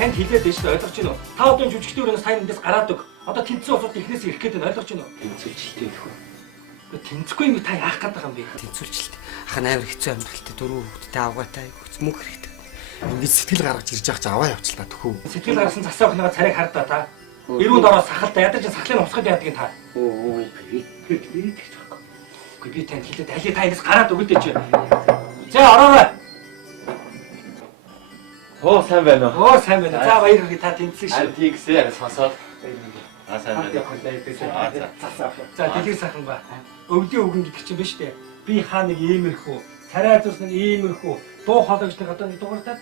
танд хэлээд байж ойлгож байна уу? Та одоо жүжигчдийн өрөөс сайн эндээс гараад өг. Одоо тэнцсэн усууд ихнээс ирэх гээд байна ойлгож байна уу? Тэнцвэрчлээ нөхөр. Тэнцэхгүй юм та яах гээд байгаа юм бэ? Тэнцвэрчлээ. Ах амар хэцүү амьдралтай дөрөв хүүхэдтэй авгаатай мөнгө хэрэгтэй. Ингээд сэтгэл гаргаж ирж байгаа ч аваа явчлаа төхөө. Сэтгэл гаргасан засаа охиныга царайг хардаа та. Ирүүнд ороо сахалтай ядаж сахлын умсгал яадаг юм та. Оо би танд хэлээд алийг та эндээс гараад өгөөд чи. За ороорой. Оо сайн байна уу? Оо сайн байна. За баяр хүргэе та тэнцсэн шүү. Аа тийм гэсэн яг сонсоод. Сайн байна. За дэлгэр сайхан ба. Өвлийн өвгөн гэдэг чинь биш үү? Би хаа нэг иймэрхүү, царай зурс нэг иймэрхүү, дуу хоолойч нэг одоо нэг дуурдаад.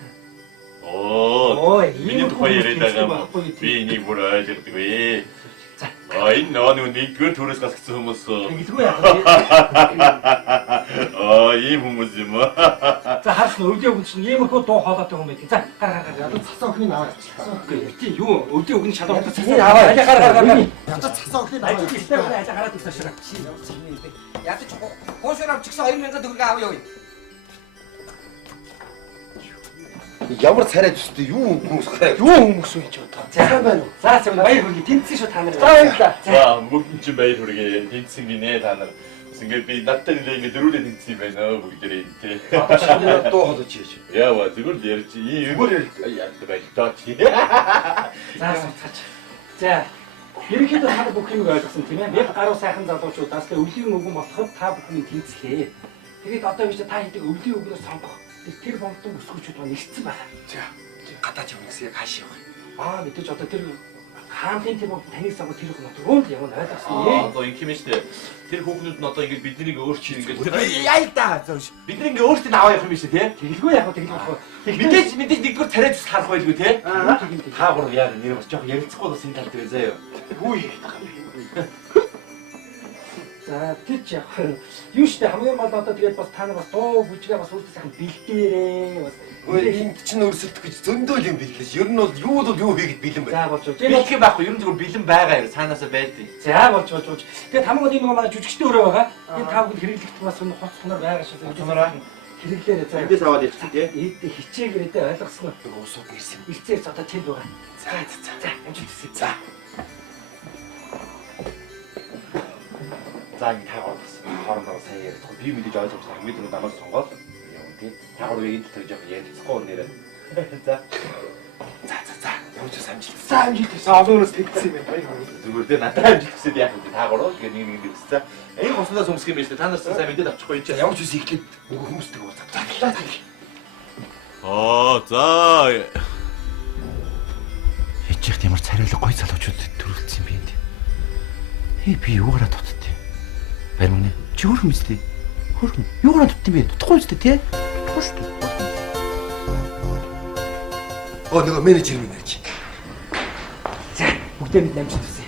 Оо. Миний тухай яриад байгаа юм. Би энийг бүр ойлгодог вэ. Энэ нөө нэгдүгээр төрөөс гасгсан хүмүүс. Тэгэлгүй яах вэ? Ийм хүмүүс юм аа. За харсан өвлийн өвгөн чинь иймэрхүү дуу хоолойтой хүн байдаг. За гар. Одоо цасан охиныг аваад. Тийм юу? Өвлийн өвгөн шалгуулдаг цасан аваа. Гар. одоо цасан охиныг аваад. Ажил ихтэй хүн ажил гараад ирсэн ширээ. Ядаж хоошоор авчихсан 2000 төгрөг авъя юу? Ямар царай зүстэй юу хүмүүс гараа. Юу хүмүүс вэ ч одоо. За байна уу? За зөв баяр хүргэе. Тэнцсэн шүү та нар. За баярлалаа. За бүгд чинь баяр хүргэе. Тэнцсэн гинэ та нар. Ингээд би надтай нэлээд дөрүүлээ тэнцсэн юм байна бүгдээрээ тий. Одоо дуу хоолойч яаж. Яа зүгээр л ярьж иймэр яадаг чи. За цаач. За ерөнхийдөө та бүх юм ойлгосон тийм ээ. Яг гаруй сайхан залуучуудаас л өвлийн өвгөн болоход та бүхний тэнцлээ. Тэгээд одоо биш та хэдийг өвлийн өвгнөөс сонгох. Тэр бомтон өсгөөчүүд маань нэгцсэн байна. За гадаад юм гэсэн яг хааш явах. Мэдээж одоо тэр хаанхын тэр бомтон таныг сонгох тэр хүн рүү л явна ойлгосон. Одоо ингэх юм шүү дээ. Тэр хүүхнүүд нь одоо ингээд биднийг өөрчилж ингээд Яа да зөөш. бид нэг ингээд өөртөө аваа явах юм биш үү тий? Тэгэлгүй яг тэгэлгүй. Мэдээж нэгдүгээр царай зүс харах байлгүй тий? Та гур яа нэр бас жоох ярилцахгүй бас энэ тал дээр заяа. Хүй. За тийч яг юу штэ хамгийн гол одоо тэгээд бас та нар бас дуу бүжгээ бас өөртөө сайхан бэлдээрээ бас Энд чинь өрсөлдөх гэж зөндөл юм бэлдэж. Ер нь бол юу хийгээд бэлэн За байна. болж байна. Бэлэх юм байхгүй. Ер нь зүгээр бэлэн байгаа юм. Цаанаасаа байдгийг. За болж. Тэгээд хамгийн гол энэ манай жүжигчдийн өрөө байгаа. Энэ та бүгд хэрэглэгдэх бас энэ хоц хонор байгаа шүү. Хэрэглээрээ за. Эндээс аваад явчих тий. Эд хичээгээрээ ойлгосноо. Уусууд ирсэн. Илцээс одоо тэнд байгаа. За амжилт хүсье. За. За ингэ таагаар бас хоорондоо сайн яриад. Би мэдээж ойлгомжтой хамгийн түрүү намайг сонгоод явна тий. Таагаар үеийн төлөв жоох ярихгүй нэрээ. За. Явж амжилт. За амжилт. Олоороос тэгсэн юм байна. Баяр хүргэе. Зүгээр дээ надад амжилт хүсээд яах вэ? Таагаар уу гэдэг нэг гэсэн. Энэ хосноо сүмсгэх юм биш үү? Та нарт сайн мэдээд авчихгүй юм чи. Явж үс ихлээд нөгөө хүмүүстэй уулзах. За. Хичээхт ямар царайлаг гой залуучууд төрүүлсэн юм бэ? Би юугаараа тутдээ? Байна уу? Чи хөрх мэт. Хөрх. Юугаараа тутдсан бэ? Тутахгүй үстэй тий? Тутахгүй шүү дээ. Нөгөө менежер минь чи. За бүгдээ бид амжилт хүсье.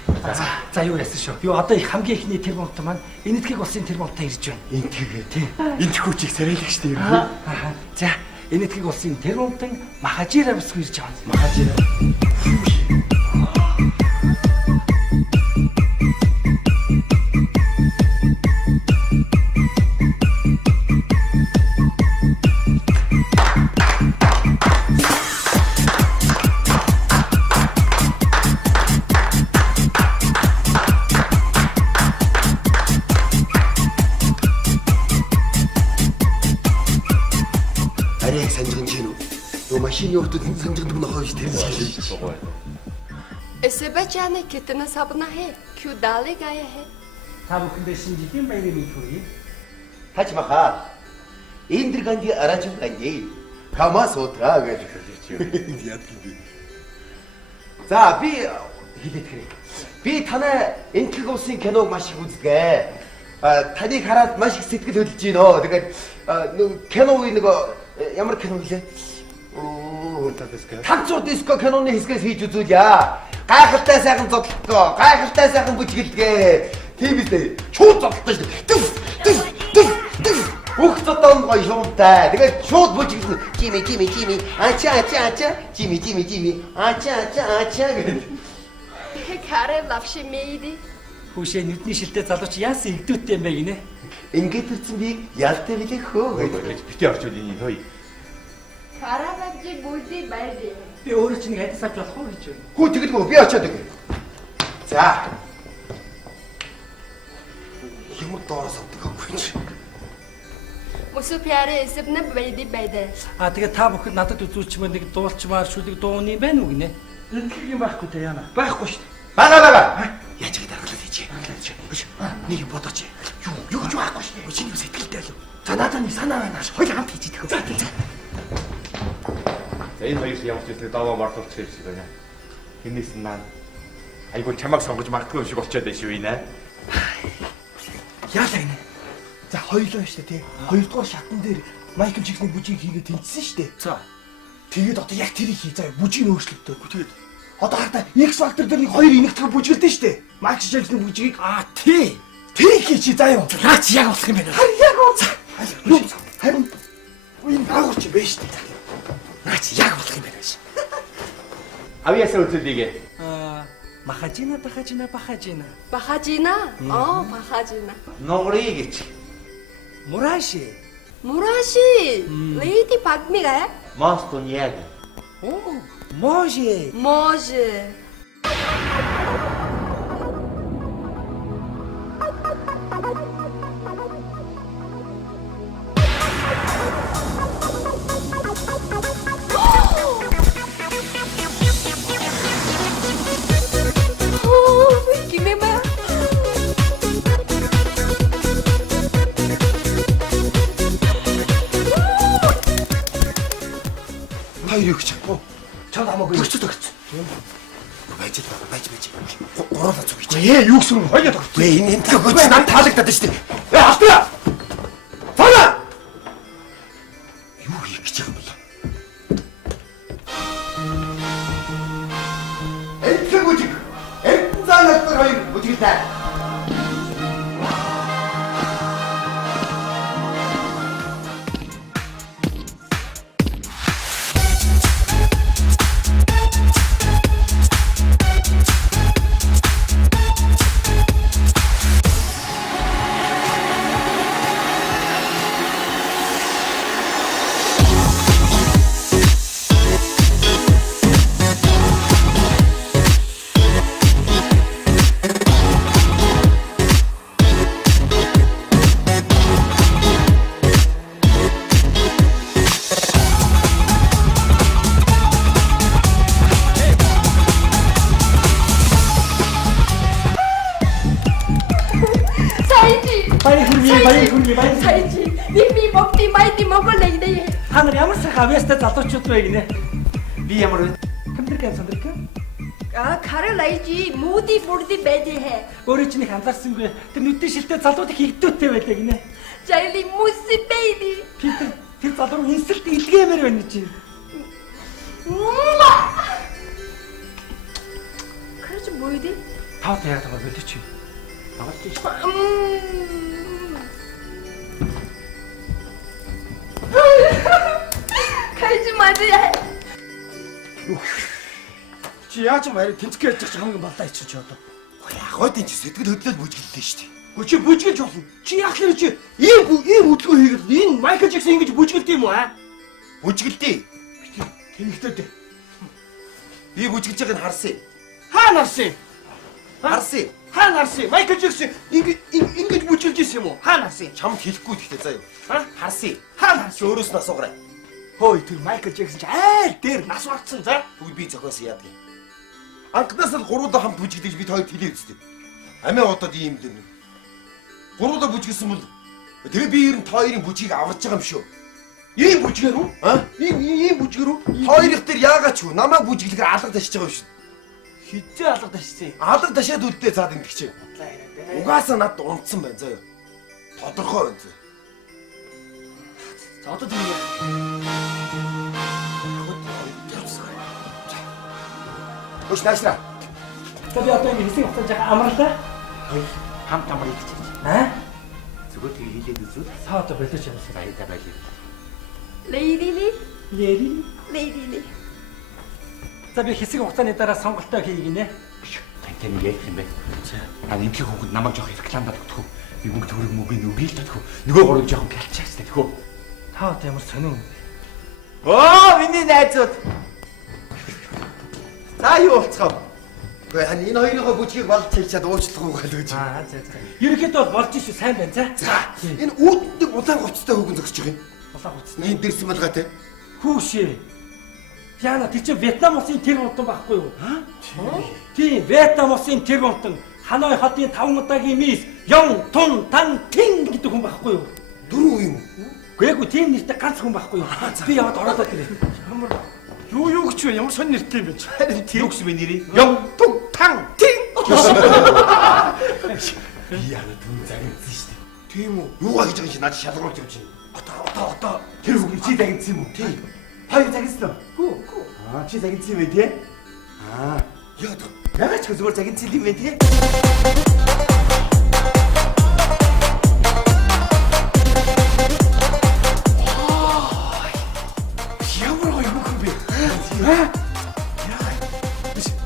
За юу яасан шүү. Юу одоо их хамгийн ихний тэр бомтон маань энэтхэг улсын тэр бомтон ирж байна. Энтхэг тий. Энтхүүчийг царайлагч дээ. За энэтхэг улсын тэр бомтон Махажир авсгүй ирж байгаа. Махажир. Машины өвдөд санжигд мөн хойш тэрс хэлээ. Эсэбэчаны китна сабна хэ. Кю дали гая хэ. Та бүхэндээ шинэ жилийн баярын мэнд хүргэе. Тач баха. Индир ганди арачин ганди. Кама сутра гэж хэлж байна. Яд би. За би хэлээд хэрэг. Би танай энтхэг улсын киног маш их үздэг. Таныг хараад маш их сэтгэл хөдлөж байна. Тэгээд киноны нөгөө ямар кино вэ? Танцууд диско киноны хэсгээс хийж үзүүлье. Гайхалтай сайхан зодлоо, гайхалтай сайхан бүжгэлгээ. Тийм үү? Шууд зодлоо шүү дээ. Бүх зодон гоё шуумтай. Тэгээд шууд бүжгэлнэ. Жими. Ача. Жими. Ача гэдэг. Карэ лавши мейди. Хүүшээ нүдний шилтэй залууч яасан игдүүттэй юм бэ гинэ? Ингээд ирсэн би ялтай билээ хөө гэж битээ орчуул энэ хөөе. Караваджи буйди байди. Би өөрөө чинь нэг адис авч болох уу гэж байна. Хүү тэгэлгүй би очиад өгье. За. Ямар доороос авдаггүй чи. मुझसे प्यारे इसे अपने बेदी बेदे Тэгээ та бүхэн надад үзүүлчмээр нэг дуулчмаар шүлэг дууны байна уу гинэ? Энэхийг юм байхгүй те яана. Байхгүй шүү дээ. Бага. Яаж ингэ даргалаад хийчих. Нэг юм бодооч. Юу ч байхгүй шүү дээ. Чиний сэтгэлтэй л. За надад нэг санаа байна. Хоёул хамт хийчих. За. За энэ хоёр ямар ч зүйл даваа марлуулах хэрэгтэй байна. Хинээс нь наа. Айгуу чамайг сонгож магадгүй юм шиг болчиход байна шүү инэ. Яалаа гинэ. За хоёулаа шүү дээ тий. Хоёрдугаар шатан дээр Майкл Джексоны бүжиг хийгээд тэнцсэн шүү дээ. За. Тэгээд одоо яг тэрийг хий заяа бүжиг өөрчлөлтөө. Тэгээд одоо хараа X Factor дээр нэг хоёр инэгтгэл бүжгэлдэн шүү дээ. Майкл Джексоны бүжгийг тий. Тэрийг хий чи заяа. Наач яг болох юм байна. Яг уу. Харин энэ даагуурч юм байна шүү дээ. Наач яг болох юм байна биш. Авьяасаа үзүүлээгээ. Махажина бахажина. бахажина бахажина Нонгорыг гэж. Мураши. मुराशी लेडी पगमी गया Мостон яг. Оо, може. मौज Хоёр юу гэж. Чад хамаагүй. Төгсөд. Байж. Гурлаа зүг гэж. Юу гэсэн хоёул тогт. Энэ төгөж нам таалагдаад шүү дээ. Алдаа. Фана. Юу хийх гэж байгаа юм бэ? Эцэг бүжиг. Эцэг хоёр бүжигтэй. साइजी बीबी बप्पी माइटी मगर नहीं दे Та нар ямар сайхан авьяастай залуучууд вэ гинэ? Би ямар вэ? Компьютер сандрах. खारे लाइजी मूडी बुर्दी बेदी है Өөрөө чинь их анзаарсангүй. Тэр нүдэн шилтэй залууд их игдүүтэй байлаа гинэ. चाइली मुझसे बेदी Тэр залуу инсэлт илгээмээр байна чи. 그래 좀 뭐이디 Тав яг байгаа болчих чи. Агалж чи. 가지 마세요 Чи яаж юм харин тэнцэх яаж ч хамгийн балаа ичиж чи одоо. Хойд энэ сэтгэл хөдлөл бүжгэлдэж шүү дээ. Гү чи бүжгэлж болно. Чи яах хэрэг чи ийм хөдөлгөөн хийгээд энэ Майкл Джексон ингэж бүжгэлд юм уу аа? Бүжгэлдээ. Тэнхтэй дээ. Би бүжгэлж байгааг нь харсан. Хаа нарсан? Харсан. Хаа нарсан? Майкл Джексон ингэж бүжгэлж ирсэн юм уу? Хаа нарсан? Чамд хэлэхгүй гэхдээ заяа. Ха? Харсан. Хаа Чи нарсан? өөрөөс нь асуугаарай. Хөөе тэр Майкл Джексон ч айл дээр нас барцсан за. Бүгд би зохиосон яадаг юм. Анхнаас л гуруулаа хамт бүжгэлдэж бид хоёр тэлээ үзтээ. Амиа удаад ийм л юм. Гуруулаа бүжгэлсэн бол тэгээ би ер нь хоёрын бүжгийг аварч байгаа юм шүү. Ийм бүжгээр үү? Аа? Ийм бүжгээр үү? Хоёр их дээр яагаад ч вэ? Намайг бүжгэлгээр алга ташиж байгаа юм шүү. Хизээ алга ташсан. Алга ташаад үлдээ заад ингэч. Угаасаа над унтсан байна заяа. Тодорхой байна заяа. За одоо тийм яа. Өш наашра. За би одоо ингэ хэсэг хугацаанд жаа амарлаа. Хамт амрыг гэж. Зүгээр тэгээ хийлээд үзвэл Та одоо болооч юм. баяртай байлээ. 레이디리 Яри. 레이디리 За би хэсэг хугацааны дараа сонголтоо хийгийнэ. Тантай нэг яах юм бэ? Аа энэхий хүүхэд намайг жоох рекламадад өгдөгөө. Би мөнгө төгрөг мөнгө нүгэл татгөө. Нөгөө гурав жоохон гэлчээс тэтгэв. Та одоо ямар сонин. Оо миний найзууд. За юу болцгоо. Гэхдээ хань энэ хоёрын бүжгийг болж хэлчихэд уучлах уу гэж. Аа за. Ерөнхийдөө бол болж шүү сайн байна за. За энэ үүддэг улаан гоцтой хүүхэн зогсож байгаа юм. Улаан гоц. Ийм дэрсэн малгайтай. Хүүшээ. Яна тий чи Вьетнам улсын тэр унтан байхгүй юу? Тий, Вьетнам улсын тэр унтан Ханой хотын 5 удаагийн мис Ён Тун Тан Тин гэдэг хүн байхгүй юу? Дөрөв юм уу? Гээгүй тийм нэртэй ганц хүн байхгүй юу? Би яваад ороод ирээ. Ямар Юу гэж вэ? Ямар сонир нэртэй юм бэ? Харин тийм үгс бэ нэрий? Юм тун тан тин. Яна түн загнасан шүү дээ. Тийм үү? Юугаа хийж байгаа юм чи надад шалгаруулж явж байна. Одоо тэр хүүхний чи загнасан юм уу? Тийм. Хоёр загнасан уу? Гүү. Аа чи загнасан юм бэ тий? Аа. Яа одоо яагаад ч зүгээр загнасан юм бэ тий? Ямар гоё юм бэ?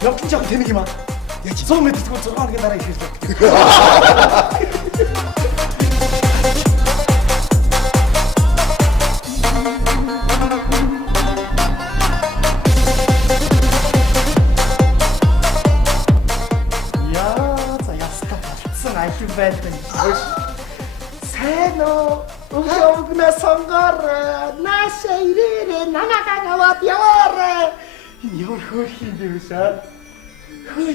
Явтан жаахан тэнэг юм аа. Яа чи 100 м тэгвэл 6 хоногийн дараа ирэх гэж. Айлын байлдан. Сайн уу? Өгнө сонгоор нааша ирээрээ намайг аваад яваарай. Энэ ямар хөөх юм бэ шаа? Хөөе.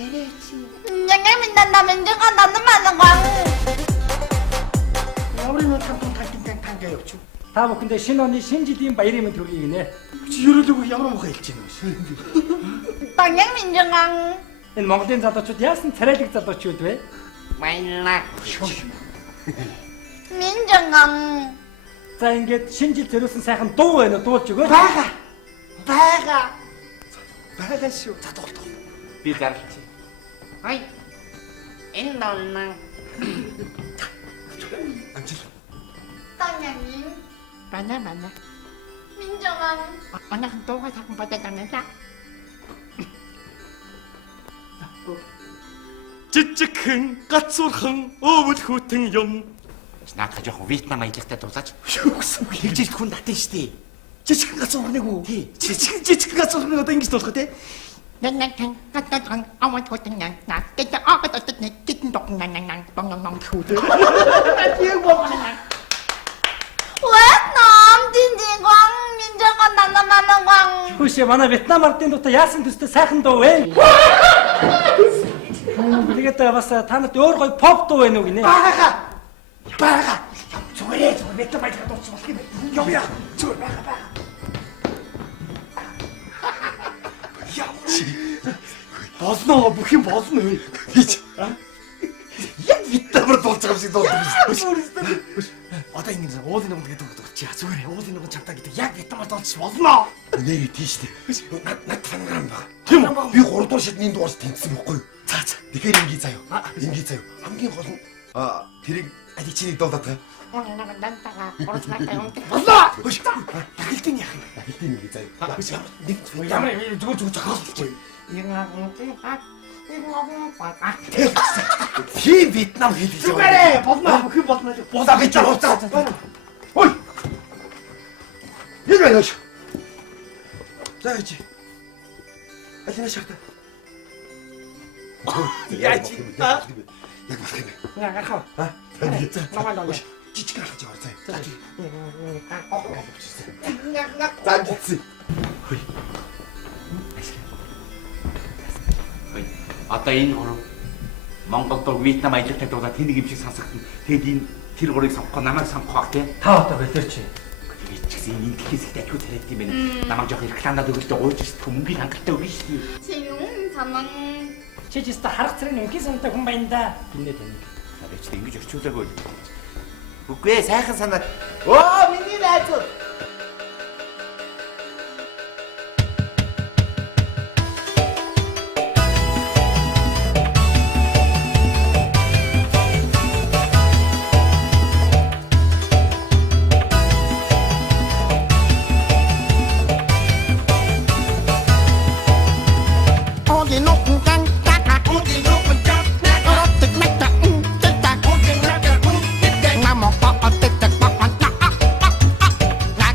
Ярээч. Няминда намэндэга нанаманаган. Ямар юм тангаа явчих. та бүхэндээ шинэ оны шинэ жилийн баярын мэнд хүргэе гинэ. Чи ерөөлөг ямар муухай хэлж байна вэ? Тан양 민정강. Энэ Монголын залуучууд яасан царайлаг залуучууд вэ? майна. 민정강. За ингээд шинэ жил зориулсан сайхан дуу байна уу? Дуулж өгөө. 바가. Байгаа шүү. За тоглох. Би гаргалчих. 아이. 엔dol나. Амжил. 땅양님. 맞아. 민정강. 언니 너가 자꾸 받아다면서 Жижигхэн гацуурхан өвөл хүтэн юм. Наадах жоохон Вьетнам аялагтай дуусаач. Юу гэсэн үг Хэлж хүн татсан штий. жижигхэн гацуурхныг үү? Тий. Жижигхэн гацуурхныг одоо ингэж болох тий? 난난 갔다간 아무 것도 난 그때 아무것도 없었네 찢은 독난난 뻥뻥뻥 후드 베트남 진진광 민정강 나나나나광. Хөөшөө манай Вьетнам ардын дуутай яасан төстэй сайхан дуу вэ? Тэгээд бас та нарт өөр гоё pop дуу байна уу гинэ? Бага. Зүгээр бэтэ байгаад дуусах болох юм. Явъя. Зүгээр бага. Болно бүх юм болно вэ? Хийж. Яг Вьетнамд болж байгаа юм шиг дуулдаг. Одоо ингэ уулын нэг гэдэг үг чи зүгээр уулын нэг чамтаа гэдэг яг Вьетнамд болж болно. Нэр тийш дээ. Над фангарам баг. Тийм үү? Би 3 дугаар шатны дугаарс тэнцсэн байхгүй юу? За. Тэгэхээр ингээ заяа. Ингээ заяа. Хамгийн гол нь тэрийг ади чиний дуулаад байгаа. 오늘 나가 난다가 오르스나가 용기 Болно. Дахилтын яах юм? Дахилтын ингээ заяа. Нэг ямар зүгээр зохиолч. 이거 Тийм Вьетнам хэлж байгаа. Зүгээрээ болно. Бүх юм болно. Буулаа гэж байгаа. Ой. Яг яаш. За чи. Алина шахта. Яа чи. Яг болох юм. Я гарах. За. Жижиг гаргаж яваа заяа. За гитсэн. Одоо энэ гурав Монголд Вьетнам аялагтай дуулаад тэнийг юм шиг сонсогдсон. Тэгэд энэ тэр гурыг сонгох намайг сонгох тий. Та одоо бэлэрч. Тэгээд ч гэсэн энэ дэлхийс ихтэй ахиу тариад юм байна. Намайг жоох рекламадад өгөлтөө гуйж ирсэн хүмүүгийн хангалттай өгнө шүү дээ. 지용 사망. Чи ч өстө харах цэрэг үнхий сантай хүн байна да. Гинэ тань. За би ч ингэж орчуулаагүй. Үгүй ээ сайхан санаа. Оо миний найз. 어디 놓고 간다 어디 놓고 간다 어떻게 났다 됐다 어디 났다 됐다 나 먹고 어떻게 먹었다 나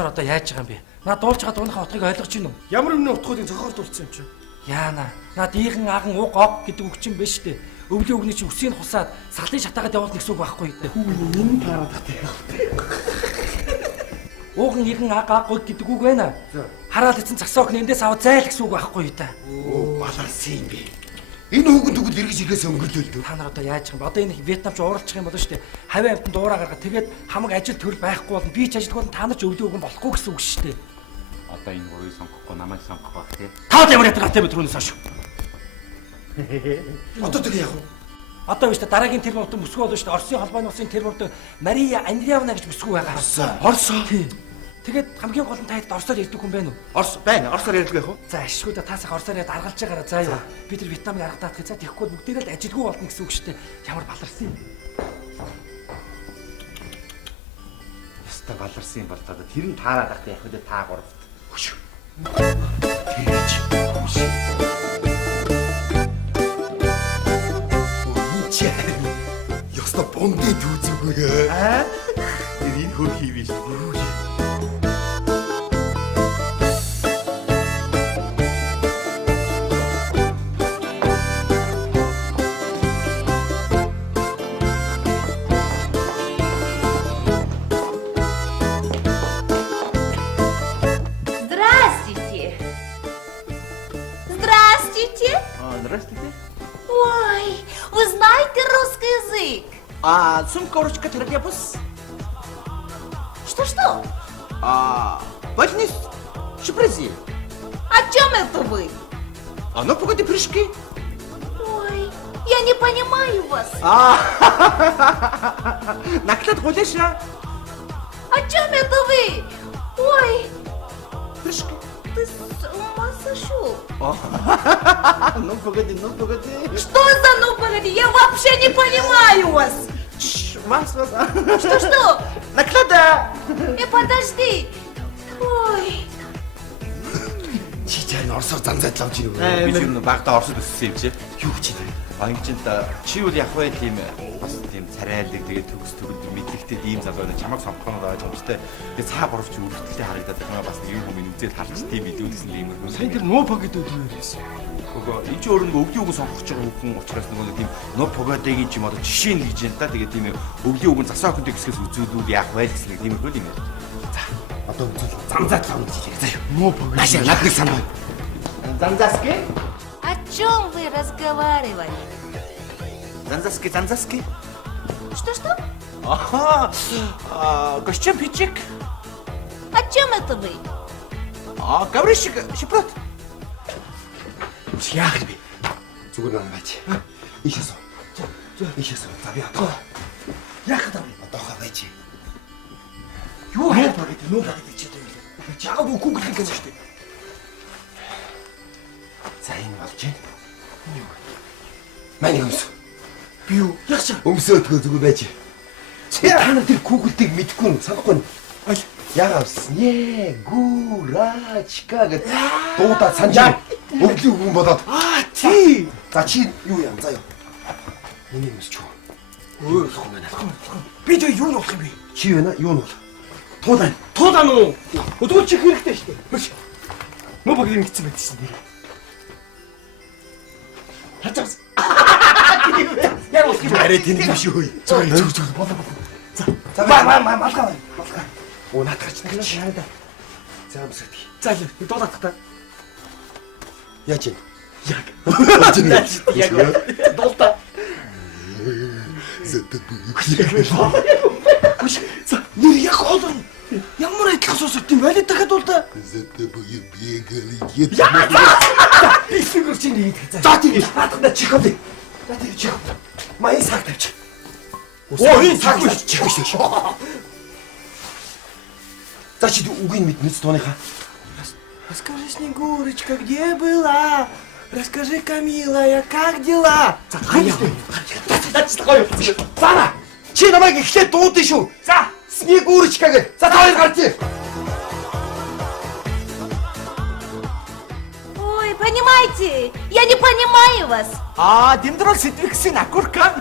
нар одоо яаж байгаа юм бэ? Наа дуулж байгаа дууныхаа утгыг ойлгож байна уу? Ямар өмнө утгуудыг зохиолдуулсан юм чи? Яана. Наа диiхэн аган уг ог гэдэг үг чинь биш үү? Өвлийн үгний чинь үсгийг хусаад салын шатаагаад явуулна гэсэн үг байхгүй дээ. Энэ таарах тий. Ууган иргэн аг гэдэг үг байна. Хараал эцэн засоог нэндээс аваад зайл гэсэн үг байхгүй юу та? Оо баларсан юм бэ. Энэ үгэн дүгэл эргэж ирэхээс өнгөрлөө л. Та нар одоо яаж байгаа юм? Одоо энэ Вьетнамч ууралчих юм болно шүү дээ. Хавийн амтанд уураа гаргаад тэгээд хамаг ажил төрөл байхгүй болно. Би ч ажилтг болно. Та нар ч өвлийн үгэн болохгүй гэсэн үг шүү дээ. Одоо энэ гурыг сонгохгүй намайг сонгох байх тий. Таад ямар ятгатай бэ түрүүнээс хойш. Одоо тэгээ яах вэ? Одоо биш дараагийн тэрмометр мөсгөө болно шүү дээ. Оросын холбооны улсын термометр Мария Андреевна гэж мөсгөө байгаа. Орсоо. Тэгээд хамгийн гол нь та хэд орсоор ярьдаг хүн байна уу? Орс байна. Орсоор ярьдаг яах вэ? За ашгүй да та сах орсоор яд аргалж байгаараа заа юу. Бид нар Вьетнамыг арга таах гэж за тэгэхгүй бүгдээрээ л ажилгүй болно гэсэн үг шүү дээ. Ямар баларсан юм. Яста баларсан юм бол одоо тэр нь таараад ахт яг хөдөө та гуравт. Хөш. Яста бомбын түүцэгүй. Аа? Тэр энэ хөр хийвээ шүү. Здравствуйте. Здравствуйте. Здравствуйте. Ой, вы знаете русский язык? Сумка, ручка, троллейбус. Что-что? Больниц. Шипрези. О чем это вы? Ну, погоди, прыжки. Ой, я не понимаю вас. Наклад гулеша. О чем это вы? Ой, Прыжки. ты с ума сошел? Ну, погоди. Что за ну погоди? Я вообще не понимаю вас. Масло. Что? Наклада. Подожди. Ой. Чи чань орсоор занзаад лавж ирв. Би ч юм багтаа орсод өссөн юм чи. Юу чи тэр? Ангичнд чи үл явах бай тийм бас тийм царайлаг тэгээд төгс төгөнд мэдлэгтэй ийм залуу байна. Чамайг сонгох нь байгаа юмжтай. Тэгээд цаа гуравч үргэлжлэлтэй харагдаад байгаа бас нэг юм үзээд харж тийм илүүдсэн юм уу. Сайн тэр нуу погоди үдвэрээс. Гоо энэ ч өөр нэг өвлийн үгэн сонгох гэж байгаа хүн учраас нэг тийм но погодигийн ч юм одоо жишээ нь гэж юм да. Тэгээд тийм өвлийн үгэн засаа охинтой гэсгээс үзүүлүүд яах вэ гэсэн нэг тийм хөл юм яа. За одоо үзэл замзаад лавж ирээ. Заяа. Нуу погоди. Наашаа над нэг санаа. Занзаски. О чем вы разговаривали? Занзаски. Что? Аха. Костюм пичик. О чем это вы? Гавришик, шипрот. Яах вэ? Зүгээр байна байж. Ишээс. Ишээс. За би одоо. Яах вэ? Одоохоо байж. Юу хайр погоди, нуу погоди ч гэдэг юм. Чааг үгүй гэх юм шүү дээ. За энэ болж байна. Манай өмс. Би юу? Яах вэ? Өмсөөдгөө зүгээр байж. Та нар тэр Google-ийг мэдэхгүй санахгүй нь. Яагаас гурачка гэдэг дуудаад санаж өвлийн үгэн болоод. Тий. За чи юу яам заяа. Миний өмсч юу? Өөх юм байна. Би тэр юу болох юм бэ? Чи юу нэ? Юу нь бол? Туулаа. Туулаа нуу. Өдгөө чих хэрэгтэй шүү дээ. Нуу погоди ингэсэн байдаг шин нэр. Хацаас. Яа болох юм бэ? Арай тэнд биш үү? Зүгээр болоо. За малгай. Оо наатгач нэг шаарда. За өмсөд. За л дуулаад та. Яаж юм? Яг. Яг. Дуулаа. За нэр яг олон. Ямар адилхан сонсогд юм бэ? Дахиад дуулаа. Би фигүр чинь нэг хийх. За тийм. Наатганда чих авъя. За тийм чих. Маяг саг тавьчих. Оо энэ саг чих шүү. За чи үгийн мэднэс тооныхаа. Расскажи, Снегурочка, где была? Расскажи, Камилая, как дела? За Зара. Чи намайг ихлээр дуудсан шүү. За Снегурочка гэж. За та хоёр гарч. Ой, понимаете, я не понимаю вас. Димдрол сэтвиксэн акурка.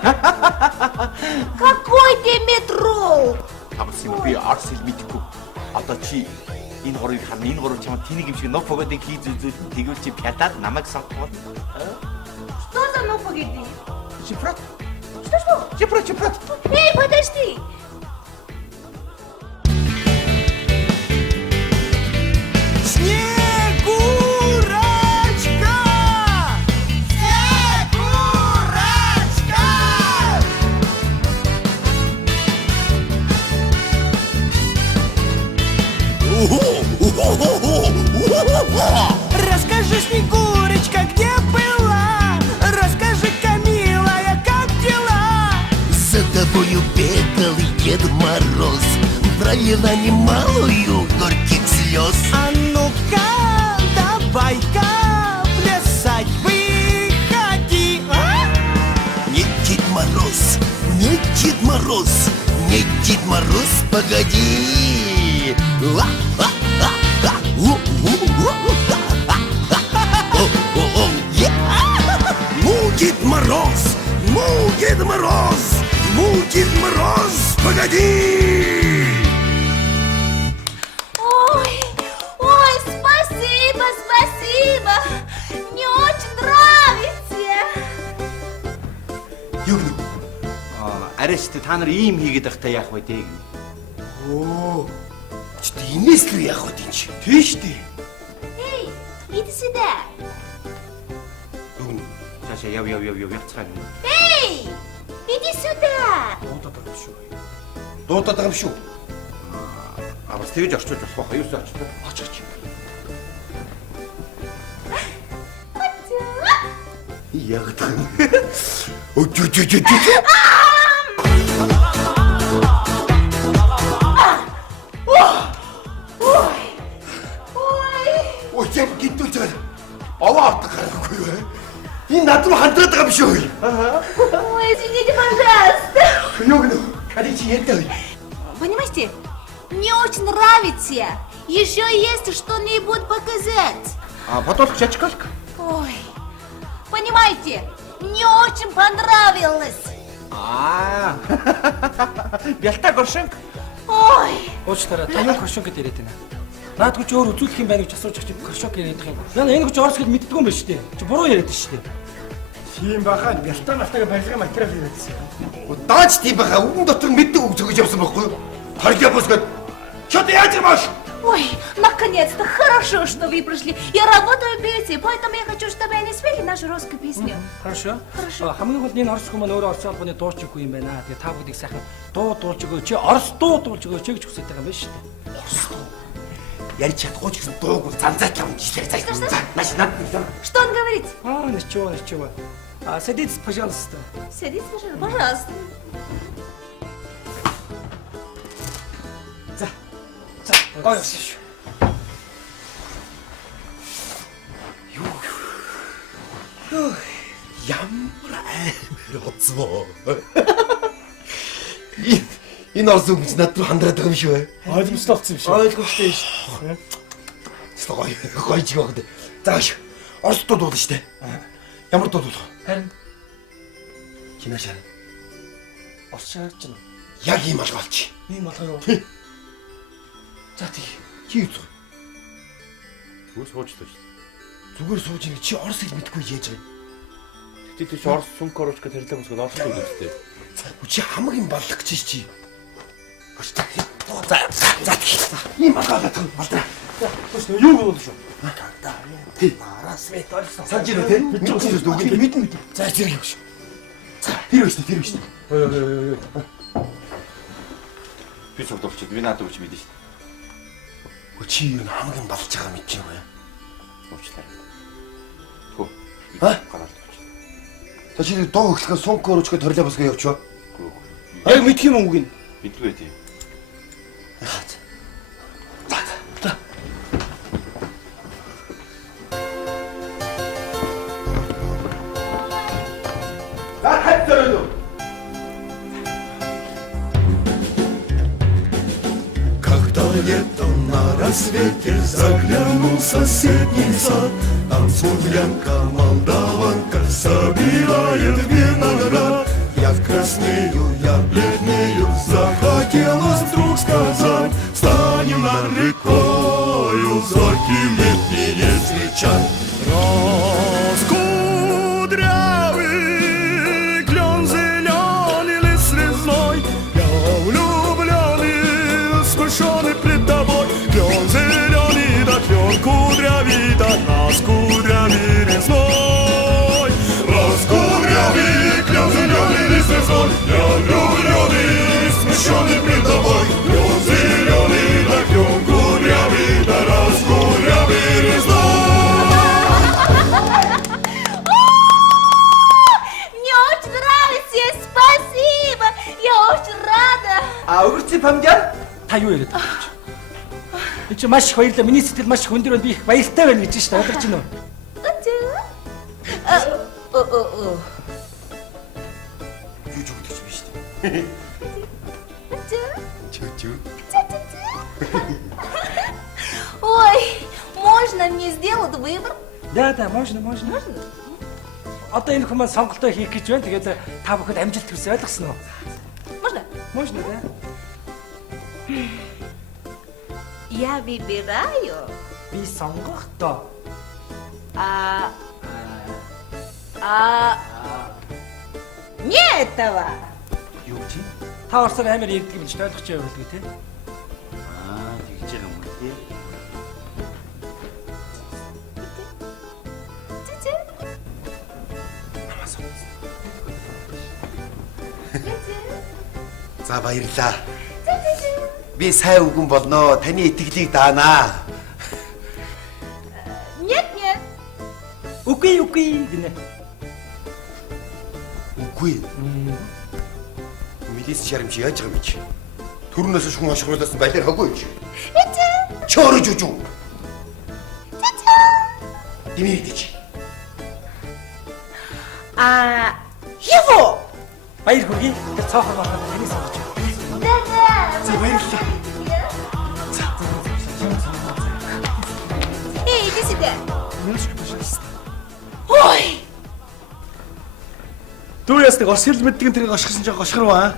Какой Димитрол? Хамс юм би арс хэл мэдэхгүй. Одоо чи энэ гурыг хам энэ гурав чамд тэнийг юм шиг ног погодыг хийж үзвэл тэгвэл чи пятаад намайг сонгох. Что за ну погоди? Чипрат. Что? Чипрат. Эй, подожди! Снегурочка! Расскажи, Снегурочка, где была? Расскажи-ка, милая, как дела? За тобою бегал Дед Мороз, пролила немалую горьких слез. А ну-ка, давай-ка плясать выходи, а? Не Дед Мороз, не Дед Мороз, не Дед Мороз, погоди. Ну, Дед Мороз, ну, Дед Мороз, ну, Дед Мороз, погоди. Ой, ой, спасибо, спасибо. Мне очень нравится. Юу гэнэ? Арайч та нар ийм хийгээд байхдаа яах вэ дээ? Оо. Чи тиймээс л яах вэ тийм чи? Тийш дээ. Эй, иди сюда. Юу гэнэ? Цаашаа яв яцгаана. Эй, иди сюда. Дуудаад байгаа юм шүү. Бас тэгж орчуулж болох байх. Юусаа очлоо. Очооч. Яг таг. Өчөчөчөч. Ой, яг гинтүүж байгаа. Овоо авдаг гарахгүй юу? Энэ над руу хандраад байгаа юм шүү. Ой, извините, пожалуйста. Юу гэнэ? Хари чи ярьдаа. Понимаете, мне очень нравится. Еще есть что-нибудь показать. Подолгоч ачкалк. Ой, понимаете, мне очень понравилось. Бялтаа горшинг. Ой, Уучлаарай, та юу коршон гэдээ яриад байна. Наадгүй ч өөр үзүүлэх юм байна гэж асууж очив коршон яриад байгаа юм. Яна энэ ч орос гэж мэддгүй юм байна шүү дээ. Чи буруу яриад шүү дээ. Тийм баха, бялтаа малтагаа барилгын материал хийгээдсэн. Даач тийм байгаа. Үгэн дотор мэддэг үг зөгөж явсан байхгүй юу? Харьяа босгоод. Что ты яжмаш? ой, наконец-то хорошо, что вы пришли. Я работаю в биоте, поэтому я хочу, чтобы они спели нашу русскую песню. Хорошо. Хамгийн гол энэ орос хүмүүс маань өөрөө орос албаны дууч үгүй юм байна. Тэгээ та бүгдийг сайхан дуу дуулж өгөө. Чи орос дуу дуулж өгөө ч гэж хүсэж байгаа юм байна шүү дээ. Орос дуу. Ярьж чадахгүй ч гэсэн дууг занзаач юм жилээ цааш. Маш над. Что он говорит? Ничего. Садитесь, пожалуйста. Садитесь, пожалуйста. Гой явсан шүү. Ямар амар уцвоо. Энэ орос хүмүүс над руу хандраад байгаа юм шүү. Ойлгомжтой болсон юм шиг. Ойлгомжтой шүү. Стогой гойж байгаа гэдэг. Зааш. Орос дуу дуулна штэ. Ямар дуу дуулах вэ? Харин Чинашаа. орос шаарч байна. Яг ийм алгаалч. Ийм болгоо юу? За тий. Чи үзв. Түр суучлаа шүү. Зүгээр сууж ин чи орос хэл мэдгүй яаж байгаа юм. Тэд чи орос сүнкорочка тэрлэг босгоод орсон үү гэдэг. Чи хамаг юм баллах гэж чи. За. Ийм алгаалаад байна. Болтой. Юу болов шүү? Санаж ирв те? Мэдчихсэн шүү дээ. Мэдэн. За зэрэг юу шүү. За тэр биш. Ой. Би цогдолч. Би наадад үуч мэдэн шүү. Чи юу хамаг юм балж байгаа мэдэж байгаа юм. Уучлаарай. Хөө. Гараад өгч. За чи дуу хөглөхөд сункорочко торлоо босгоо явчаа. Яг мэдх юм уу гин? Бидгүй тий. За. Когда летом на рассвете заглянул в соседний сад, там смуглянка, молдаванка собирает виноград. Я краснею, я бледнею, захотелось вдруг сказать: станем на помдяр? Та юу яриад байгаа юм чи? Би чи маш их баярлалаа. Миний сэтгэл маш их өндөр байна. Би их баяртай байна гэж шүү дээ. Ойлгож байна уу? Юу ч өгдөг юм биш үү? Чу-чу. Ой, можно мне сделать выбор? Да, можно. Одоо энэ хүмүүс сонголтоо хийх гэж байна. Тэгээд та бүхэнд амжилт хүсье, ойлгосон уу? Можно? Можно, да? Я выбираю Би сонгохдоо не этого. юу чи? Та орсоор амар ярьдаг юм чи ойлгож байгаа байлгүй те? Тэгж байгаа юм тий. За баярлаа. Би сайн үгэн болноо. Таны итгэлийг даанаа. Нет. Үгүй гинэ. Үгүй. Милис шарамч яаж байгаа юм чи? Төрнөөс шүн ашиглуулсан байлаа хаггүй юм чи. Чорож үжүү. Димийдэж. Его. Баяр хүргэе. Тэр цаахаар байна. Таны сонгож байна. Да. За баярлаа. Эй, иди сюда. Ой. Дүү ястыг орс хэл мэддэг тэрийг гошгосон ч гошгоров аа.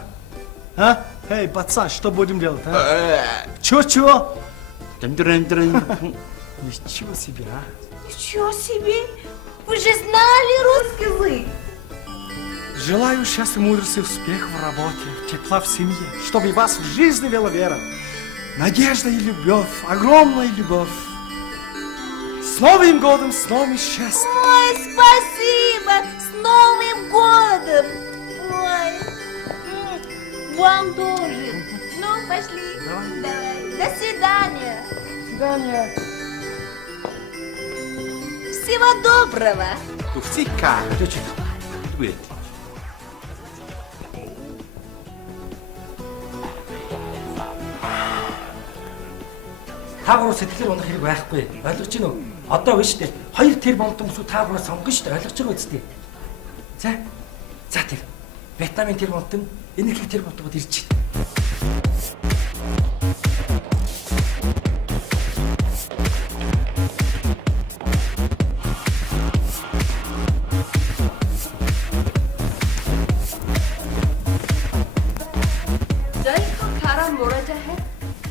А? Хей, пацан, что будем делать, а? Чё? Дэмдрэн. Ничего себе, а? Ничего себе. Вы же знали русский язык. Желаю счастья, мудрости, успеха в работе, тепла в семье, чтобы вас в жизни вела вера, надежда и любовь, огромная любовь. С Новым годом, с новым счастьем! Ой, спасибо. С Новым годом. Ой. Вам тоже. Ну, пошли. Давай. До свидания. До свидания. Всего доброго. Тувцика. Түгэ. Та гурав сэтгэлээр унах хэрэг байхгүй. Ойлгож байна уу? Одоо биш үү? Хоёр тэр болдон хүмүүс та гурав сонгоно шүү дээ. Ойлгож байгаа үстэй. За тэр. Витамин тэр болдон, энерги тэр болдогод ирж байна.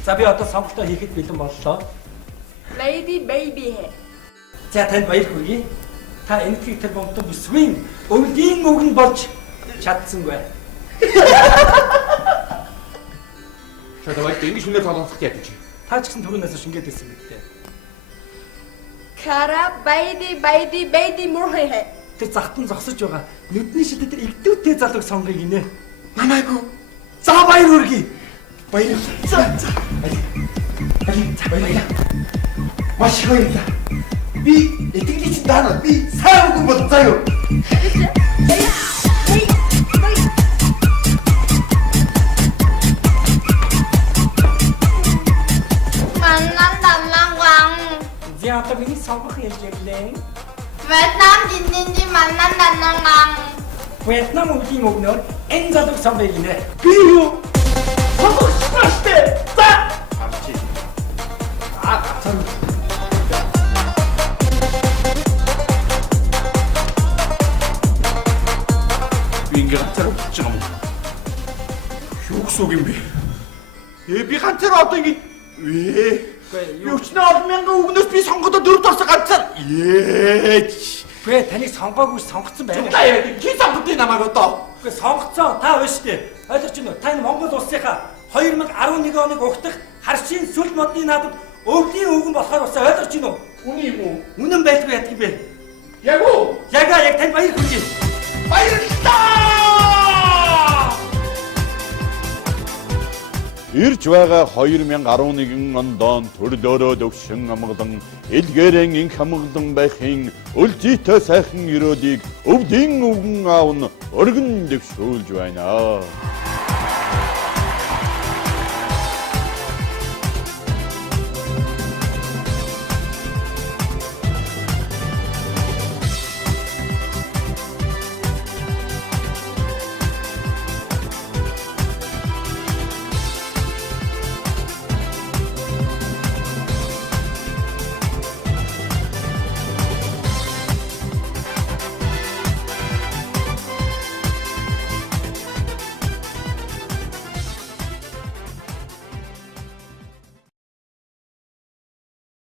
За би одоо сонголтоо хийхэд бэлэн боллоо. Lady baby है. За танд баяр хүргэе. Та энэтхийг тэр бомтон бүсгүй өвлийн өгн болж чадсангүй. За давай ингэж хүнээр тоглох яах гэж. Та ч гэсэн түрүүнээс шингээд байсан мэдээ. Кара baby мурхай है. Тэр захтан зогсож байгаа нүдний шилдэг тэр игдүүтэй залууг сонгоё гинэ. Намайгүй. За баяр хүргэе. Баярлалаа. За. Баярлалаа. Маш их баярлалаа. Би итгэлийг чинь даана. Би сайн үгэн бол заа юу. За одоо миний сонгох ярьж явлаа. Вьетнам динди маннан даннан. Вьетнам өвлийн өгнөөр энэ залууг сонгоё гинэ. Би юу? Сонгочихлаа. За. Амчи. Би ингэ ганцаар өгч байгаа юм. Юу гэсэн үг юм бэ? Би ганцаар одоо ингэ Юу өчнөө олон мянган үгнээс би сонгодоо дөрөвд орсон ганцаар. Гэ таныг сонгоогүй сонгоцсон байна. Та яа чи сонгодын намайг одоо. Гэ сонгоцсон та байна шүү дээ. Ойлгож байна уу? Та энэ Монгол улсынхаа 2011 оныг угтах харшийн сүл модны наадад өвлийн өвгөн болохоор усаа ойлгож байна уу? Үний юм уу? Үнэн байлгүй ядг юм бэ? Яг уу? Яг тань баяр хүргэе. Баярлалаа! Ирж байгаа 2011 онд төрлөөрөө дөвшин амгалан илгээрэн инх амгалан байхын өлзийтэй сайхан өрөөдийг өвлийн өвгөн аав нь өргөн дэвшүүлж байна.